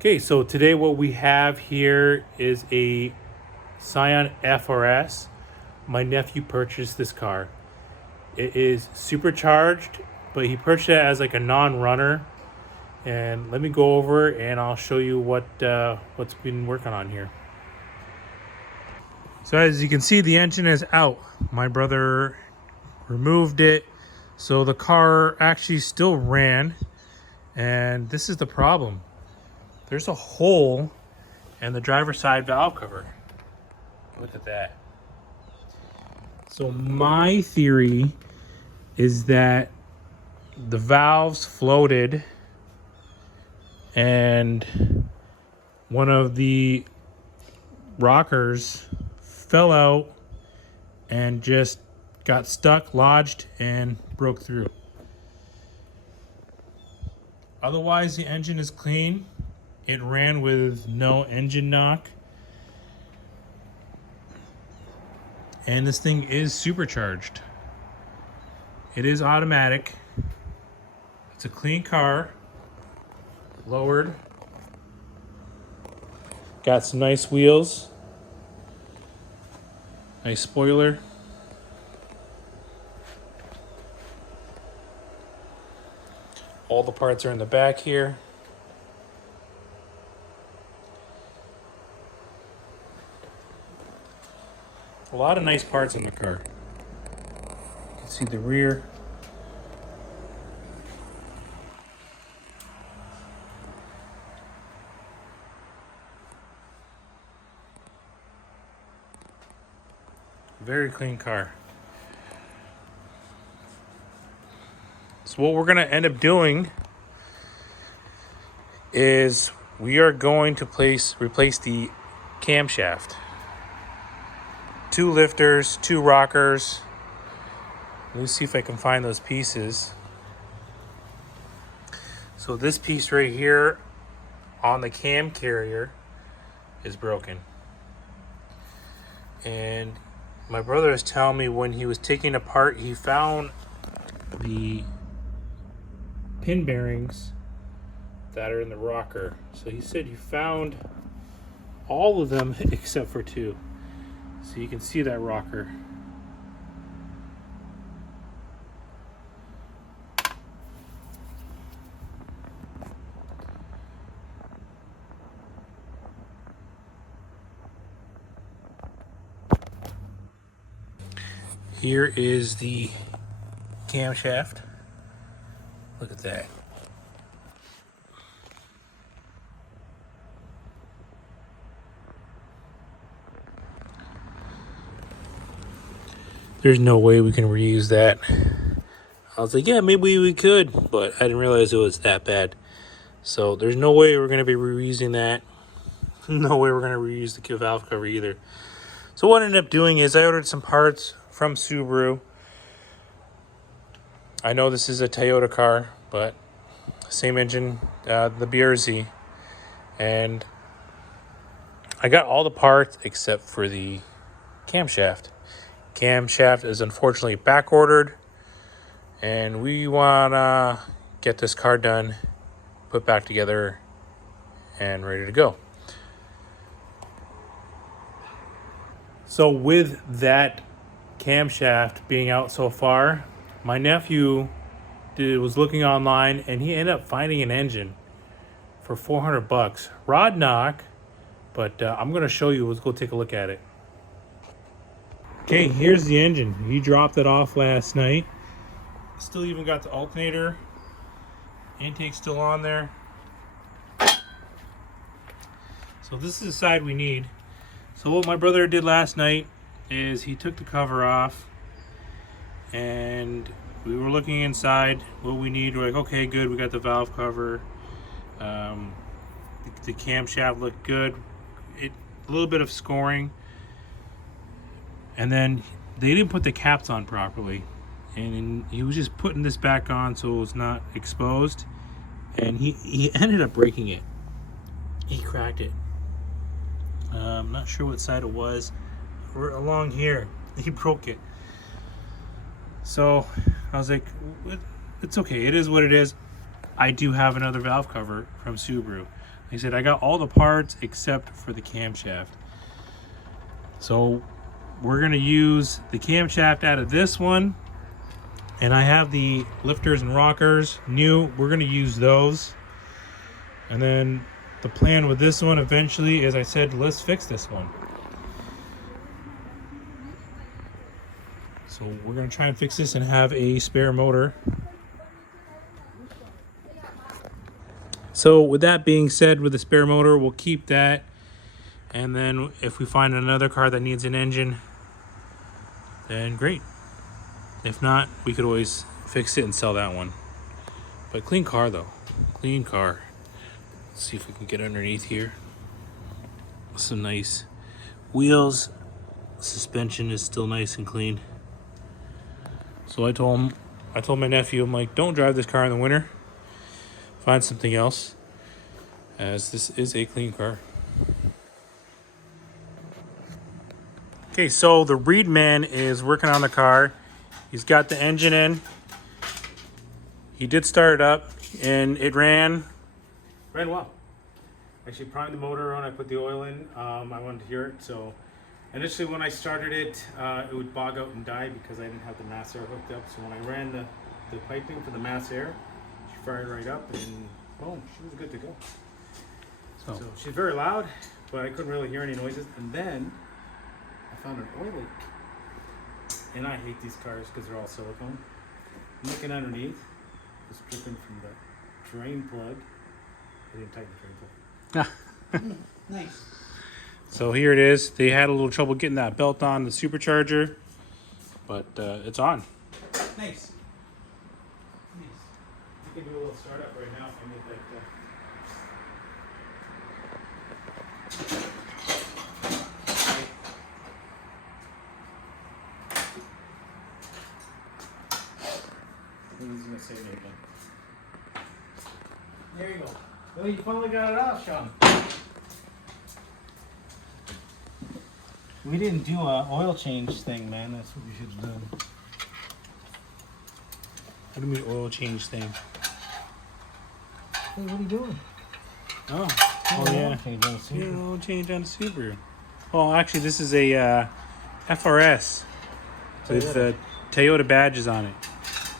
Okay, so today what we have here is a Scion FRS. My nephew purchased this car. It is supercharged, but he purchased it as like a non-runner. And let me go over and I'll show you what's been working on here. So as you can see, the engine is out. My brother removed it, so the car actually still ran. And this is the problem. There's a hole in the driver's side valve cover. Look at that. So my theory is that the valves floated and one of the rockers fell out and just got stuck, lodged, and broke through. Otherwise, the engine is clean. It ran with no engine knock. And this thing is supercharged. It is automatic. It's a clean car. Lowered. Got some nice wheels. Nice spoiler. All the parts are in the back here. A lot of nice parts in the car. You can see the rear. Very clean car. So what we're going to end up doing is we are going to replace the camshaft. 2 lifters, 2 rockers. Let me see if I can find those pieces. So this piece right here on the cam carrier is broken. And my brother is telling me when he was taking apart, he found the pin bearings that are in the rocker. So he said he found all of them except for 2. So you can see that rocker. Here is the camshaft. Look at that. There's no way we can reuse that. I was like, yeah, maybe we could, but I didn't realize it was that bad. So there's no way we're going to be reusing that. No way we're going to reuse the valve cover either. So what I ended up doing is I ordered some parts from Subaru. I know this is a Toyota car, but same engine, the BRZ. And I got all the parts except for the camshaft. Camshaft is unfortunately back ordered, and we want to get this car done, put back together, and ready to go. So with that camshaft being out so far, my nephew was looking online and he ended up finding an engine for $400. Rod knock, but I'm going to show you. Let's go take a look at it. Okay, here's the engine. He dropped it off last night. Still even got the alternator. Intake still on there. So this is the side we need. So what my brother did last night is he took the cover off and we were looking inside what we need. We're like, okay, good, we got the valve cover. The camshaft looked good. A little bit of scoring. And then they didn't put the caps on properly. And he was just putting this back on so it was not exposed. And he ended up breaking it. He cracked it. I'm not sure what side it was. Along here, he broke it. So I was like, it's okay. It is what it is. I do have another valve cover from Subaru. He said, I got all the parts except for the camshaft. So we're gonna use the camshaft out of this one. And I have the lifters and rockers new. We're gonna use those. And then the plan with this one eventually is, I said, let's fix this one. So we're gonna try and fix this and have a spare motor. So with that being said, with the spare motor, we'll keep that. And then if we find another car that needs an engine, then great. If not, we could always fix it and sell that one. But clean car though, clean car. Let's see if we can get underneath here. Some nice wheels. Suspension is still nice and clean. So I told my nephew, I'm like, don't drive this car in the winter. Find something else, as this is a clean car. Okay, so the Reed man is working on the car. He's got the engine in. He did start it up, and it ran well. Actually primed the motor on, I put the oil in. I wanted to hear it, so initially when I started it, it would bog out and die because I didn't have the mass air hooked up. So when I ran the piping for the mass air, she fired right up and boom, she was good to go. So she's very loud, but I couldn't really hear any noises. And then I found an oil leak. And I hate these cars because they're all silicone. I'm looking underneath, it's dripping from the drain plug. I didn't tighten the drain plug. Nice. So here it is. They had a little trouble getting that belt on the supercharger, but it's on. Nice. You can do a little startup right now if I make that. He's gonna say it again. There you go. Well, you finally got it off, Sean. We didn't do a oil change thing, man. That's what we should have done. What do you mean oil change thing? Hey, what are you doing? Oh Oil yeah. change on the Super. Yeah, oil change on the Subaru. Well, actually, this is a FRS with Toyota badges on it.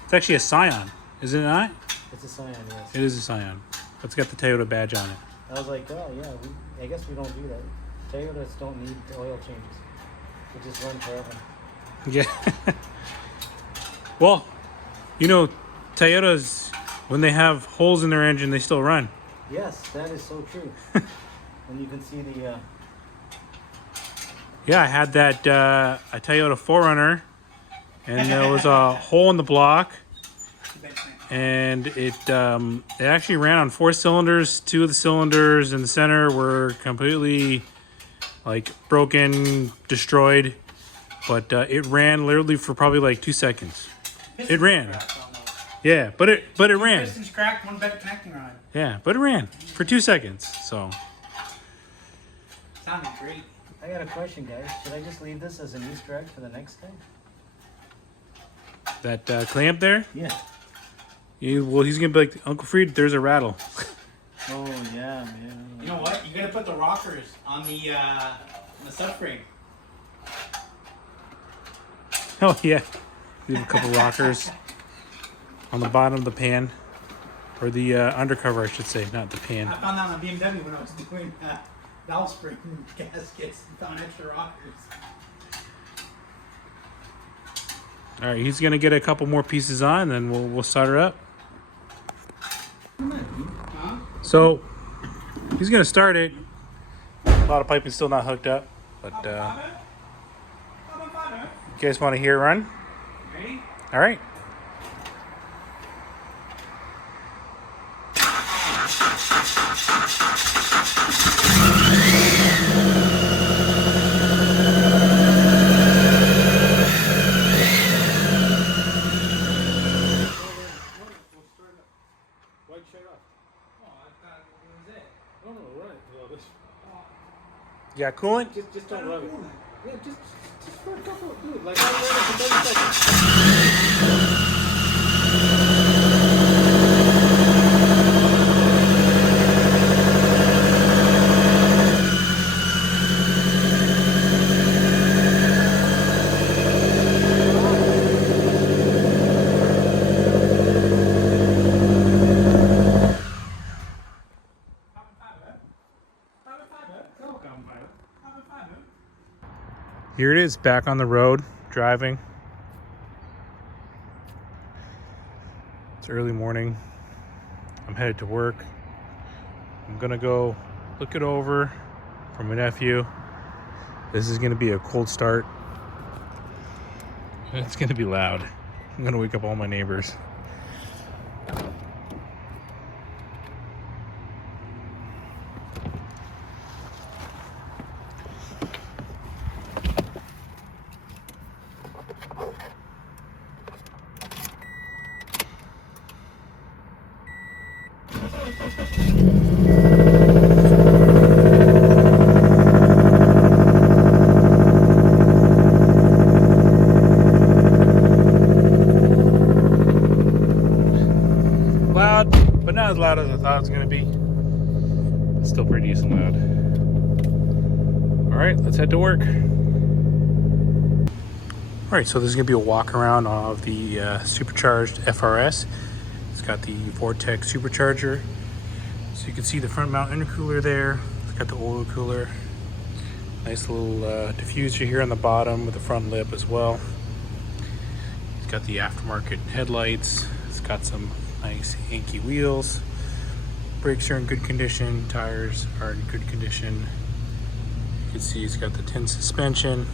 It's actually a Scion, is it not? It's a Scion, yes. It is a Scion. It's got the Toyota badge on it. I was like, oh yeah, I guess we don't do that. Toyotas don't need oil changes. They just run forever. Yeah. Well, you know, Toyotas, when they have holes in their engine, they still run. Yes, that is so true. And you can see the... Yeah, I had that a Toyota 4Runner, and there was a hole in the block, and it actually ran on 4 cylinders. 2 of the cylinders in the center were completely like broken, destroyed, but it ran literally for probably like 2 seconds. It ran. Yeah, but it ran. Pistons cracked, one bent connecting rod. Yeah, but it ran for 2 seconds. So Sounded great. I got a question, guys. Should I just leave this as an Easter egg for the next thing? that clamp there, Yeah. well, he's gonna be like, Uncle Freed, there's a rattle. Oh, yeah, man. You know what? You gotta put the rockers on the subframe. Oh yeah, leave a couple rockers on the bottom of the pan, or the undercover, I should say, not the I pan. found that on the BMW when I was doing valve spring gaskets and found extra rockers. All right, he's gonna get a couple more pieces on, and then we'll start her up. Huh? So he's gonna start it. A lot of piping still not hooked up, but you guys want to hear it run? Ready? All right. Why'd you shut off? Oh, I thought it was it. No, run it. Well, this, You got coolant? just don't run it. Yeah, just for a couple of dude. Like, I ran it for 30 seconds. Here it is, back on the road, driving. It's early morning. I'm headed to work. I'm gonna go look it over for my nephew. This is gonna be a cold start. It's gonna be loud. I'm gonna wake up all my neighbors. Loud, but not as loud as I thought it was going to be. It's still pretty decent loud. All right, let's head to work. All right, so this is going to be a walk around of the Supercharged FRS. It's got the Vortex supercharger. So you can see the front mount intercooler there. It's got the oil cooler. Nice little diffuser here on the bottom with the front lip as well. It's got the aftermarket headlights. It's got some nice inky wheels. Brakes are in good condition. Tires are in good condition. You can see it's got the tin suspension.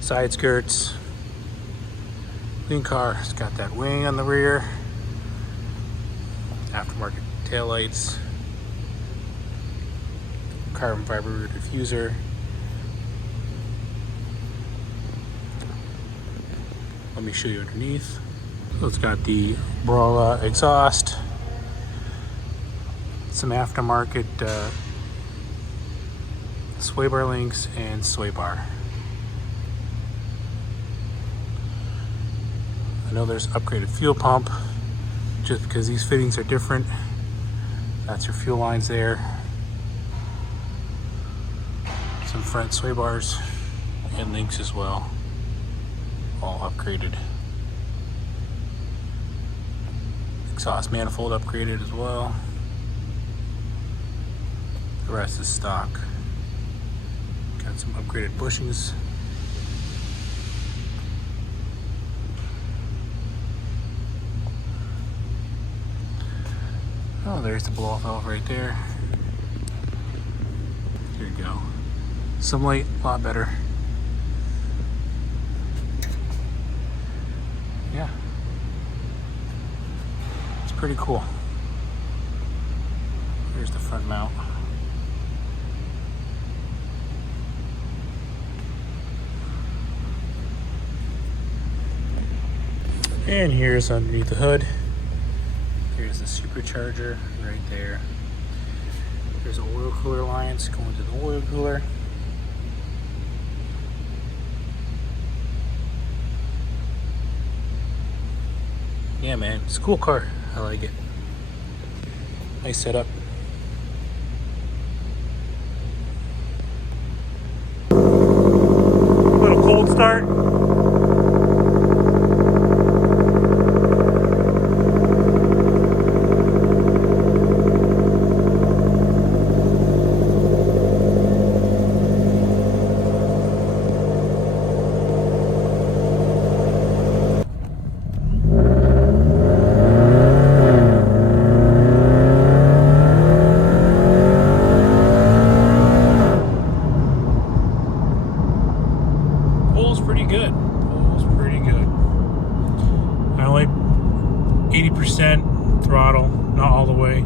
Side skirts. Clean car. It's got that wing on the rear. Aftermarket taillights. Carbon fiber rear diffuser. Let me show you underneath. So it's got the Brala exhaust, some aftermarket sway bar links and sway bar. I know there's upgraded fuel pump just because these fittings are different. That's your fuel lines there. Some front sway bars and links as well, all upgraded. Exhaust manifold upgraded as well. The rest is stock. Got some upgraded bushings. Oh, there's the blow-off valve right there. Here you go. Some light, a lot better. Yeah. It's pretty cool. Here's the front mount. And here's underneath the hood. There's the supercharger right there. There's an oil cooler alliance going to the oil cooler. Yeah, man, it's a cool car. I like it. Nice setup. Little cold start. Pretty good. Pulls pretty good. I only 80% throttle, not all the way.